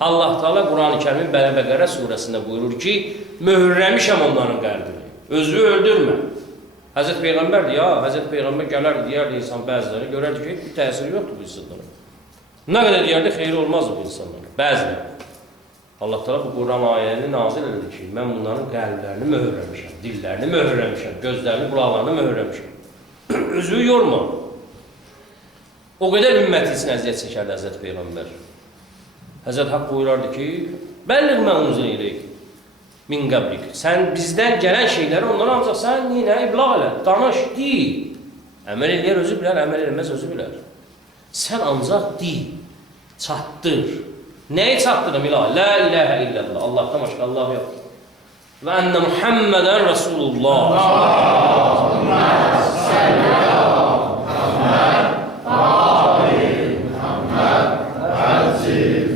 Allah Teala Quran-ı Kərimin Bəqərə surəsində buyurur ki, möhürləmişəm onların qəlbini. Özünü öldürmə. Həzrət Peyğəmbərdir ya, Həzrət Peyğəmbər gələrdi, deyərdi insan bəziləri, görərdi ki, bir təsiri yoxdur bu insanlara. Nə qədər deyərdi, xeyri olmazdı bu insanlara, bəziləri. Allah Teala bu Quran ayəni nazil edir ki, mən bunların qəlblərini möhürləmişəm, dillərini möhürləmişəm, gözlərini, qulaqlarını möhürləmişəm. Özünü yorma. O qədər ümməti üçün əziyyət çəkərdi Həzrət Peyğəmbər. Həzrət Haqq buyurardı ki, bəlliq mən unzil eləyik. Min qəblik. Sən bizdən gələn şeyləri onlara ancaq sən yine iblaq elə, danış, deyil. Əməl eləyər özü bilər, əməl eləməz özü bilər. Sən ancaq deyil, çatdır. Nəyi çatdırım ilah? La ilahə illallah. Allahdan başqa Allah yoxdur. Və ənə Muhammədən Rasulullah. Allahümmə səllə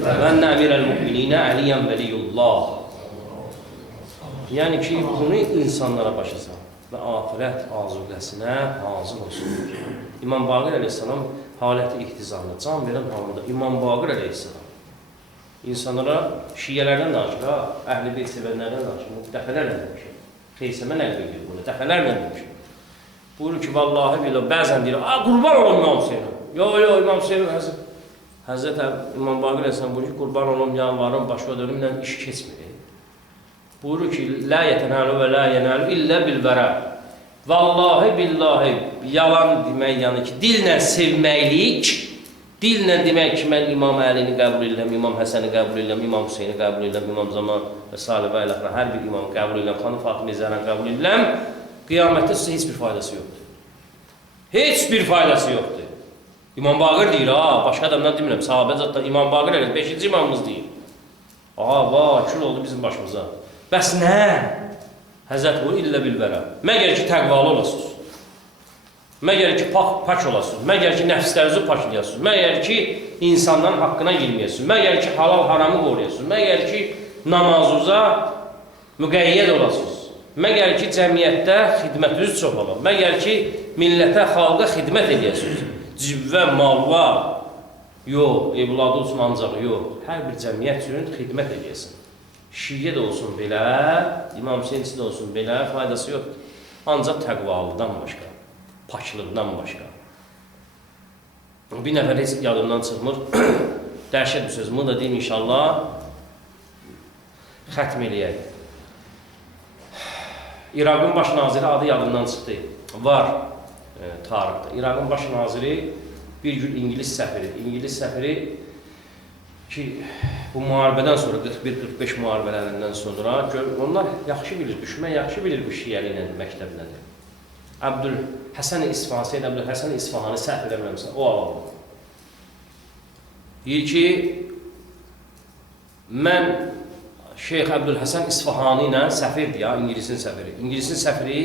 və ənə əmirəl-mü'mininə əliyyən vəliyullah. Yəni ki, bunu insanlara başa sal və ahirət azuqəsinə hazır olsun. İmam Baqir əleyhissalam haləti ihtizarlı, can verən halında İmam Baqir əleyhissalam insanlara şiyələrdən danışır, əhl-i beyt sevənlərdən danışır, dəfələrlə demişim. Xeysəmə nəql edir bunu, dəfələrlə demişim. Buyurur ki, vallahi bilə, bəzən deyir, qurban olun İmam Hüseynə. Yox, İmam Hüseynə Həzrət İmam Baqir əleyhissalam buyurur ki, qurban olun yanvarın başqa dönümlə iş keçmir. Buyurur ki, la yetənəlu və la yenəlu illə bilvərə. Vallahi billahi, yalan demək, yəni ki, dillə sevməklik, dillə demək ki, mən İmam Əlini qəbul edirəm, İmam Həsəni qəbul edirəm, İmam Hüseyni qəbul edirəm, İmam Zaman və Salih və Ələxrə, hər bir imam qəbul edirəm, Xanım Fatimə Zəhran qəbul edirəm, qiyamətdə sizə heç bir faydası yoxdur. Heç bir faydası yoxdur. İmam Baqir deyir, başqa adamdan demirəm, sahabə zətdə İmam Baqir elə, 5-ci imamımız deyir. Kül oldu bizim başımıza. Bəs nə? Həzrət bu illə bilbərə. Məgər ki, təqvalı olasınız. Məgər ki, pak olasınız. Məgər ki, nəfslərinizi paklayasınız. Məgər ki, insanların haqqına girməyəsiniz. Məgər ki, halal haramı qoruyasınız. Məgər ki, namazınıza müqəyyəd olasınız. Məgər ki, cəmiyyətdə xidmətiniz çox olar. Məgər ki, millətə, xalqa xidmət edəsiniz. Civvə, malva, yox, evladı olsun ancaq yox. Hər bir cəmiyyət üçün xidmət edəsin. Şiyə də olsun belə, İmam Hüseynisi də olsun belə, faydası yoxdur. Ancaq təqvalıdan başqa, paklıqdan başqa. Bir nəfər heç yadımdan çıxmır, dəhşət bir söz, bunu da deyim inşallah, xətm eləyək. İraqın baş naziri adı yadımdan çıxdı, var tarixdə. İraqın baş naziri bir gün İngilis səfiri ki, bu müharibədən sonra, 41-45 müharibələrindən sonra, onlar yaxşı bilir, düşmən yaxşı bilir bu şiyəli ilə məktəb nədir. Əbdülhəsən İsfahani, Seyyid Əbdülhəsən İsfahani səhv eləmirəmsə, o alalım. Deyir ki, mən Şeyx Əbdülhəsən İsfahani ilə səfirdir ya, İngilisin səfiri. İngilisin səfiri,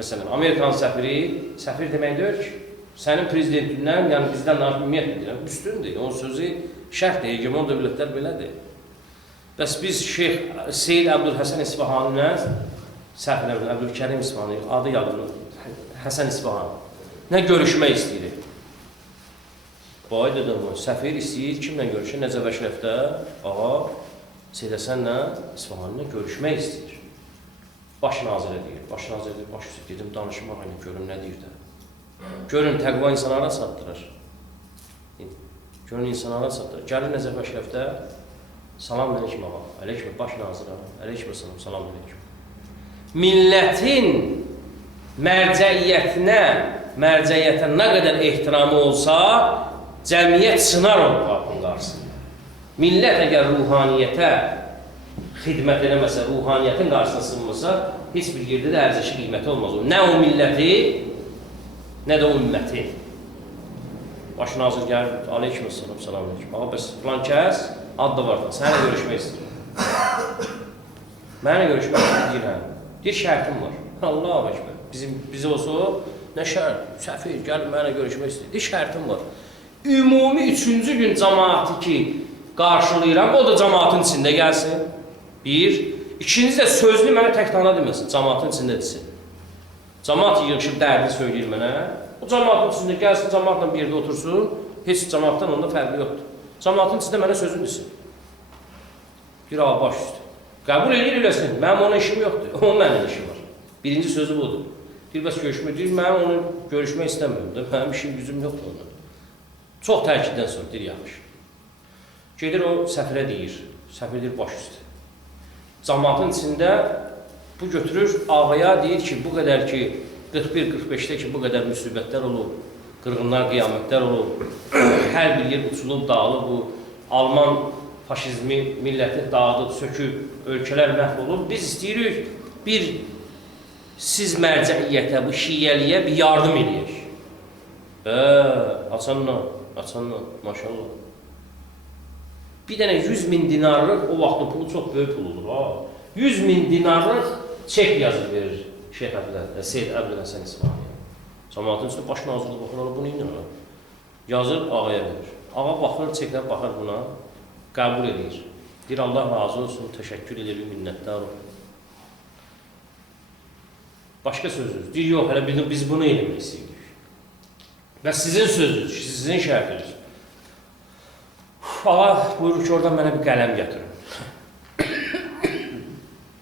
məsələn, Amerikan səfiri, səfir demək deyir ki, sənin prezidentindən, yəni bizdən daha ümumiyyət edirəm, üstündür, onun sözü şərhdir, hegemon dövlətlər belədir. Bəs biz Şeyx Seyyid Əbdülhəsən İsfahani ilə, səhv eləmirəm, Əbdülkərim İsfahani, adı yadımda, Həsən İsfahani, nə görüşmək istəyirik? Vay dedim, səfir istəyir, kimlə görüşür? Nəcəf Əşrəfdə, Seyyid Həsənlə, İsfahani ilə görüşmək istəyir. Baş nazirə deyir, baş üstü dedim, danışmaq ilə görüm nə deyir də. Görün, təqva insanlara çatdırır. Görün, insanlara çatdırır. Gəlir Nəcəf Əşrəfdə, salam əleykum ağa, əleykum baş nazirə, əleykum salam əleykum. Millətin mərcəiyyətə nə qədər ehtiramı olsa, cəmiyyət sınar olur xalqın qarşısında. Millət əgər ruhaniyyətə xidmət eləməsə, ruhaniyyətin qarşısına sınmasa, heç bir yerdə də ərzəşi qiyməti olmaz. Nə o milləti, nə də o ümməti. Baş nazir gəlir, aleyküm salam aleyküm. Ağa, bəs filan kəs, adda var da, sənə görüşmək istəyir. Mənə görüşmək istəyirəm. Bir şərtim var. Allah bəkbər. Bizə olsa, nə şərt? Səfir, gəl mənə görüşmək istəyir. Bir şərtim var. Ümumi 3-cü gün cəmaatı ki, qarşılayıram, o da cəmaatın içində gəlsin. Bir. İkincisi də sözlü mənə tək tana deməsin, cəmaatın içində desin. Cəmaat yığışıb dərdini söyləyir mənə. O cəmaatın içində gəlsin, cəmaatla bir yerdə otursun, heç cəmaatdan onda fərqi yoxdur. Cəmaatın içində mənə sözünü desin. Bir ağa baş üstü. Qəbul edir eləsin. Mənim onun işim yoxdur. Onun mənim işim var. Birinci sözü budur. Bir bəs görüşmək deyir, mənim onu görüşmək istəmirəm də. Mənim işim, gücüm yoxdur onun. Çox təkiddən sonra deyir, yaxşı. Gedir o səfirə deyir. Səfir deyir, baş üstü. Cəmaatın içində bu götürür, ağaya deyir ki, bu qədər ki, 41-45-də ki, bu qədər müsibətlər olub, qırğınlar, qiyamətlər olub, hər bir yer uçulub, dağılıb, bu Alman faşizmi milləti dağıdıb, söküb, ölkələr məhv olub. Biz istəyirik, bir siz mərcəiyyətə, bu şiyyəliyə bir yardım edək. Açanla, maşallah. Bir dənə 100.000 dinarlıq, o vaxtın pulu çox böyük puludur. 100.000 dinarlıq çek yazır verir Seyyid Əbdülhəsən İsmailiyyə. Cəmaatın üstü baş nazırlığı baxır, bunu inanır. Yazır, ağaya verir. Ağa baxır, çəklər baxır buna, qəbul edir. Deyir, Allah razı olsun, təşəkkür edir, minnətdar olur. Başqa sözünüz, deyir, yox, hələ biz bunu eləmək istəyirik. Və sizin sözünüz, sizin şərtiniz. Ağa buyurur ki, oradan mənə bir qələm gətirin.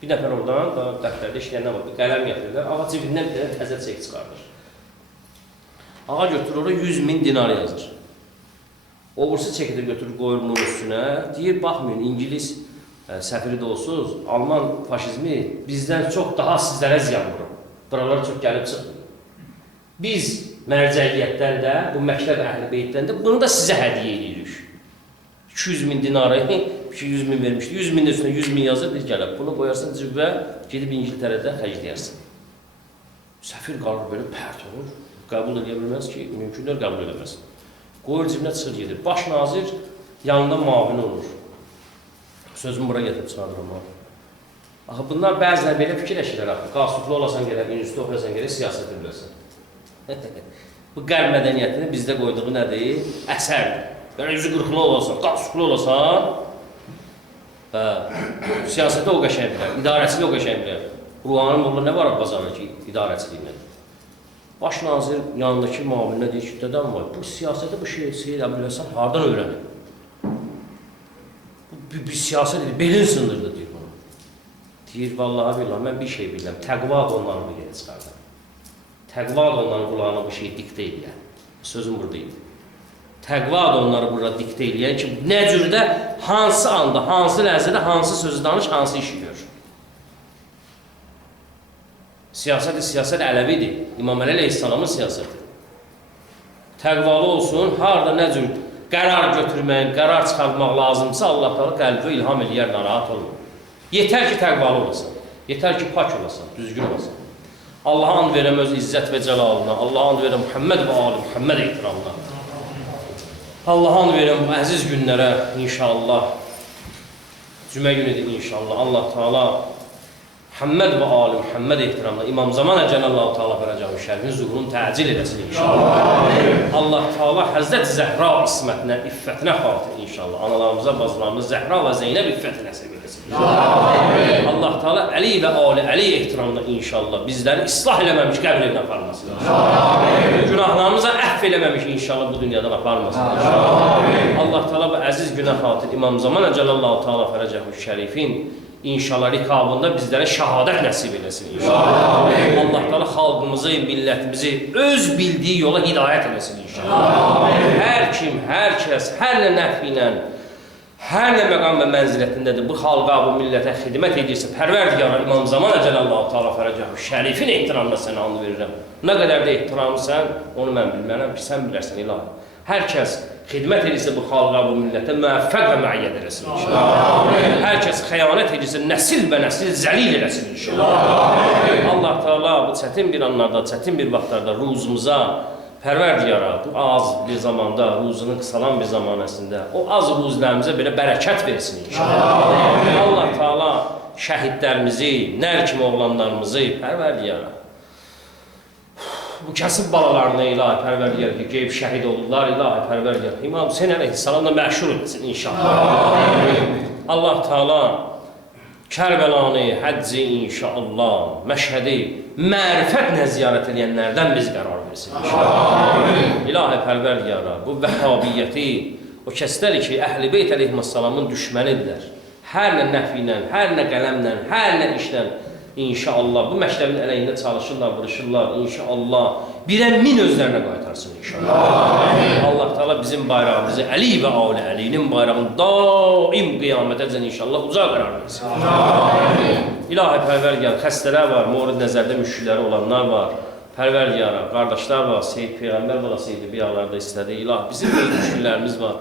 Bir nəfər oradan, dəftərdə işləyəndən var, bir qələm gətirirlər. Ağa cibindən bir dənə təzə çek çıxardır. Ağa götürür, orada 100.000 dinar yazır. O bursu çekidir, götürür, qoyur bunun üstünə. Deyir, baxmayın, İngiliz səfiri də olsunuz, Alman faşizmi bizdən çox daha sizlərə ziyan vurur. Buralara çox gəlib çıxmır. Biz mərcəiyyətdən də, bu məktəb əhl-i beytdən də bunu da sizə hədiyyə edirik. 200.000 dinarı, 200.000 vermişdi, 100.000 də üstünə 100.000 yazır, biz gəlib. Bunu qoyarsan cibə, gedib İngiltərədə xərcləyərsən. Səfir qalır belə pərt olur, qəbul edə bilməz ki, mümkündür qəbul edəməz. Qoyur cibinə çıxır gedir. Baş nazir yanında mavini olur. Sözümü bura getirib çıxardıram. Axı, bunlar bəzilər belə fikirləşirlər, qasıqlı olasan gələk, institut oxuyasan gələk, siyasət edirləsən. Bu qərb mədəniyyətini bizdə qoyduğu nədir? Əsərdir. Yəni, yüzü qırxılı olasan, qasıqlı olasan, siyasətə o qəşəng bilər, idarəçiliyə o qəşəng bilər. Ruhanın burada nə var bazarlı ki, idarəçiliyinədir? Baş nazir yanındakı mavilinə deyir ki, dədəm var, bu siyasəti, bu Seyyid Əbdülhəsən hardan öyrənir? Bir siyasət edir, belin sındırdı, deyir bunu. Deyir, vallahi billah, mən bir şey bilirəm, təqva da onların bu yerə çıxardır. Təqva da onların qulağına bu şeyi diktə edir. Sözüm burada idi. Təqva da onları burada diktə edir ki, nə cürdə, hansı anda, hansı ləhzədə, hansı sözü danış, hansı işi gör. Siyasət Ələvidir. İmam Əli əleyhissalamın siyasəti. Təqvalı olsun, harada nə cür qərar götürmək, qərar çıxartmaq lazımsa Allah Teala qəlbə ilham eləyər, narahat olmur. Yetər ki, təqvalı olasan, yetər ki, pak olasan, düzgün olasan. Allah'a and verəm öz izzət və cəlalına, Allah'a and verəm Muhammed və Ali Muhammed ehtiramına. Allah'a and verəm bu əziz günlərə inşallah, cümə günüdür inşallah, Allah Teala Muhammed və Ali Muhammed ehtiramına İmam Zaman Əcəlallahu Teala fərəcəhu şərifin zuhurunu təcil edəsin inşallah. Allah Teala Həzrət Zəhra ismətinə, iffətinə xatir inşallah. Analarımıza, bazılarımıza Zəhra və Zeynəb iffəti nəsib edəsin. Allah Teala Əli və Ali Əli ehtiramına inşallah bizləri islah eləməmiş qəbr evinə aparmasın. Günahlarımıza əhv eləməmiş inşallah bu dünyadan aparmasın. Allah Teala bu əziz günə xatir İmam Zaman Əcəlallahu Teala fərəcəhu şərifin İnşallah rikabında bizlərə şəhadət nəsib eləsin inşallah. Allah Teala xalqımızı, millətimizi öz bildiyi yola hidayət eləsin inşallah. Hər kim, hər kəs, hər nə nəfi ilə, hər nə məqam və mənzilətindədir, bu xalqa, bu millətə xidmət edirsə, Pərverdigara İmam Zaman Əcəlallahu Teala fərəcəhu şərifin ehtiramına sənə and verirəm. Nə qədər də ehtiramısan, onu mən bilmərəm ki, sən bilərsən ilahi. Hər kəs xidmət edirsə bu xalqa, bu millətə müvəffəq və müəyyəd eləsin inşallah. Hər kəs xəyanət edirsə nəsil və nəsil zəlil eləsin inşallah. Allah Teala bu çətin bir anlarda, çətin bir vaxtlarda ruzumuza, Pərverdigara bu az bir zamanda, ruzunu qısalan bir zamanəsində o az ruzlərimizə belə bərəkət versin inşallah. Allah Teala şəhidlərimizi, nər kimi oğlanlarımızı, Pərverdigara bu kasıb balalarına ilahi Pərverdigar ki, qeyb şəhid olurlar, ilahi Pərverdigar. İmam Hüseyin əleyhissalamla məşhur etsin inşallah. Allah Teala Kərbəlanı, həcci inşallah, məşhədi, mərifətlə ziyarət edənlərdən biz qərar versin inşallah. İlahi Pərverdigara, bu vəhhabiyyəti, o kəslər ki, Əhl-i Beyt əleyhissalamın düşmənidirlər, hər nə nəf ilə, hər nə qələmlə, hər nə işlə inşallah bu məktəbin əleyhində çalışırlar, vuruşurlar. İnşallah birə min özlərinə qaytarsın inşallah. Allah Teala bizim bayrağımızı, Əli və Ali Əlinin bayrağını daim qiyamətəcən inşallah uca qərar versin. İlahi pərvərgər, xəstələr var, morid nəzərdə müşkilləri olanlar var. Pərvərgara, qardaşlar var, Seyyid Peyğəmbər balasıydı, bir aylarda istədi. İlahi, bizim öz müşkillərimiz var.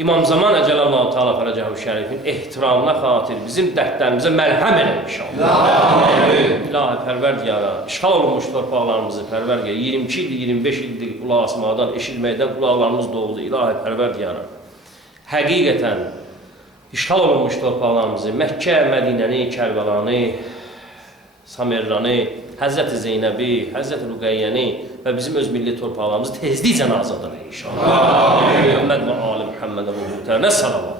İmam Zaman Əcəlallahu Teala Fərəcəhu Şərifin ehtiramına xatir bizim dərdlərimizə məlhəm elə inşallah. İlahi pərvərdigara, işğal olunmuş torpaqlarımızı pərvərdigara, 22 ildir, 25 ildir qulaq asmadan, eşitməkdən qulaqlarımız doğuldu. İlahi pərvərdigara, həqiqətən işğal olunmuş torpaqlarımızı, Məkkə, Mədinəni, Kərbəlanı, Samerranı, Həzrəti Zeynəbi, Həzrəti Rüqəyyəni və bizim öz milli torpaqlarımızı tezliklə azad edək inşallah. Muhammed və Ali Muhammedə bu hütərnə salavat.